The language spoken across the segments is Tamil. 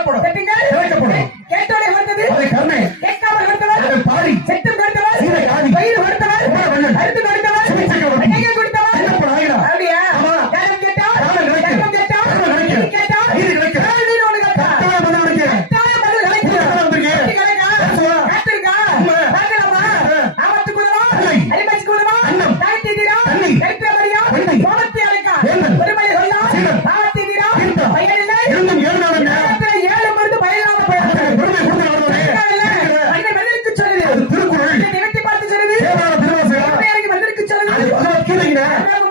திறக்கப்படும். திறக்கப்படும். கேட்டோட வந்தது அதை கருணை. கேட்காமல் வந்தவர் அதை பாடி. செத்து வந்தவர் சீதை காதி. வயிறு வந்தவர் அறுத்து கொடுத்தவர் கையை கொடுத்தவர் என்னப்பா ஆயிரா? அப்படியா? ஆமா. யாரும் கேட்டா யாரும் கிடைக்கும். யாரும் கேட்டா யாரும் கிடைக்கும். இது கேட்டா இது கிடைக்கும். கேள்வின்னு ஒண்ணு கேட்டா கட்டாயம் பதில் கிடைக்கும். கட்டாயம் பதில் கிடைக்கும். கட்டாயம் வந்திருக்கு. எப்படி கிடைக்கும்? பேசுவா. காத்திருக்கா? உண்மை. பார்க்கலாமா? ஆபத்து கூடவா? இல்லை. அரிமச்சி கூடவா? அன்னம். தாய்த்தி தீரா? தண்ணி. கருத்த மரியா? வெண்ணை. கோமத்தி அழைக்கா? வேந்தன். பெருமையை சொல்லா? சீடன். பாவத்தி தீரா? தீர்த்தம். பயனில்லை? இருந்தும் ஏழு நாள் என்ன? நேரத்துல ஏழு மருந்து பயனில்லாம போயிடுது. பெருமை கொடுத்து நடந்தவனே. மனிதன் பதிலுக்கு சொல்லுது. அது திருக்குறள். இதை நிகழ்த்தி பார்த்து சொல்லுது. தேவார திருவாசகம். உண்மையாளுக்கு பதிலுக்கு சொல்லுது. அது பகவத்கீதைங்க.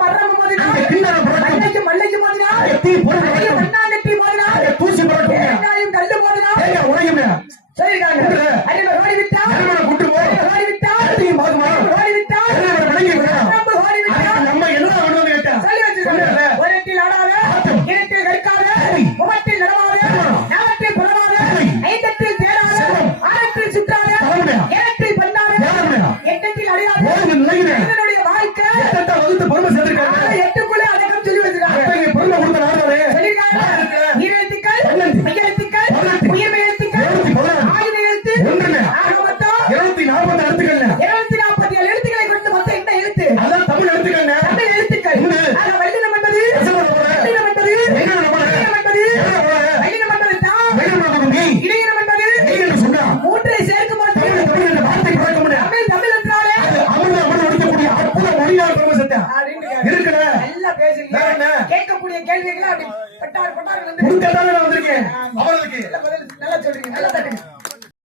மரணம் மோதினா அங்கே கிண்ணறம் பிறக்கும். மல்லைக்கு மோதினா அங்கே தீ பொருள் அங்கே பிறக்கும். மண்ணாங்கட்டி மோதினா அங்கே தூசி பிறக்கும். தேங்காயும் கல்லு மோதினா தேங்காய் உடையுமே. சொல்லிருக்காங்க. உண்டு. அடிமை ஓடி விட்டா நறுமணம் கொண்டு போ. ஓடி விட்டா கருத்தையும் பார்க்குமா? ஓடி விட்டா கருணை விளங்கி விடா. நம்பு ஓடி விட்டா அதுக்கு நம்ம என்ன வேணும்னு கேட்டா சொல்லி வச்சிருக்காங்க. சொல்லல. ஒரத்தில் ஆடாத ஆட்டம். இரத்தில் கற்காத சரி. முகத்தில் நடவாத திருமணம். நாமத்தில் புலவாத சரி. ஐந்தத்தில் தேடாத செல்வம். ஆரத்தில் சுற்றாத தலைமுறையா. ஏழத்தில் பண்ணாத ஞானமுடையா. எட்டத்தில் அழியாத ஓய்வு நிலையிலே. மனிதனுடைய வாழ்க்கை எட்டத்தை வகுத்து பெருமை சேர்த்திருக்காங்க. எட்டுக்குள்ளே அதிகம் சொல்லி வச்சிருக்காங்க. அத்தகைய பெருமை கொடுத்த நாடுகளே. சொல்லிருக்காங்க. ஈரெழுத்துக்கள், பன்னெண்டு. மெய்யெழுத்துக்கள், பதினெட்டு. உயிர்மெய் எழுத்துக்கள், 216. ஆயுத எழுத்து, ஒன்றுங்க. ஆக மொத்தம் 240 எழுத்துக்கள். 247 எழுத்துக்களை கொண்டு மொத்தம் என்ன எழுத்து? அதான் தமிழ் எழுத்துக்கள். தமிழ் எழுத்துக்கள். உண்டு. ஆக வல்லினம் என்பது, வல்லினம் என்பது, வல்லினம் என்பது, வல்லினம் என்பது தான், இடையினம் என்பது, மூன்றை சேர்க்கும் போது தமிழ் என்றாலே அப்படின்னு இருக்குல்ல. நல்லா பேசுறீங்க. வேற என்ன? கேட்கக்கூடிய கேள்விகளை அப்படி பட்டார் பட்டார் வந்து வந்திருக்கேன். அவர்களுக்கு நல்லா பதில் நல்லா சொல்றீங்க. நல்லா தட்டி